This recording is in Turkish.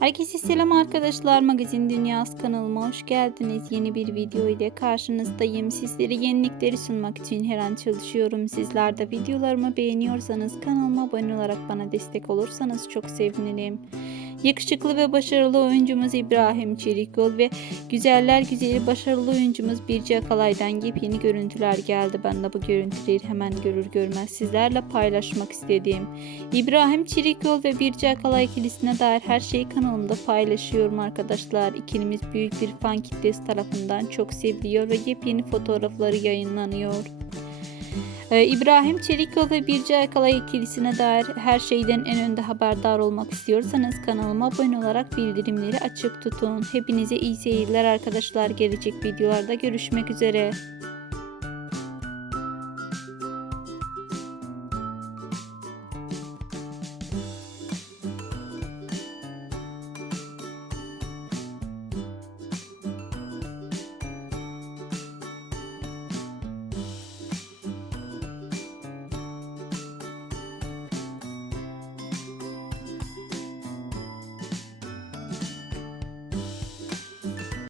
Herkese selam arkadaşlar. Magazin Dünyası kanalıma hoş geldiniz. Yeni bir video ile karşınızdayım. Sizlere yenilikleri sunmak için her an çalışıyorum. Sizler de videolarımı beğeniyorsanız kanalıma abone olarak bana destek olursanız çok sevinirim. Yakışıklı ve başarılı oyuncumuz İbrahim Çelikyol ve güzeller güzeli başarılı oyuncumuz Birce Akalay'dan yepyeni görüntüler geldi. Ben de bu görüntüleri hemen görür görmez sizlerle paylaşmak istedim. İbrahim Çelikyol ve Birce Akalay ikilisine dair her şeyi kanalımda paylaşıyorum arkadaşlar. İkilimiz büyük bir fan kitlesi tarafından çok seviliyor ve yepyeni fotoğrafları yayınlanıyor. Ee, İbrahim Çelikyol ve Birce Akalay ikilisine dair her şeyden en önde haberdar olmak istiyorsanız kanalıma abone olarak bildirimleri açık tutun. Hepinize iyi seyirler arkadaşlar. Gelecek videolarda görüşmek üzere.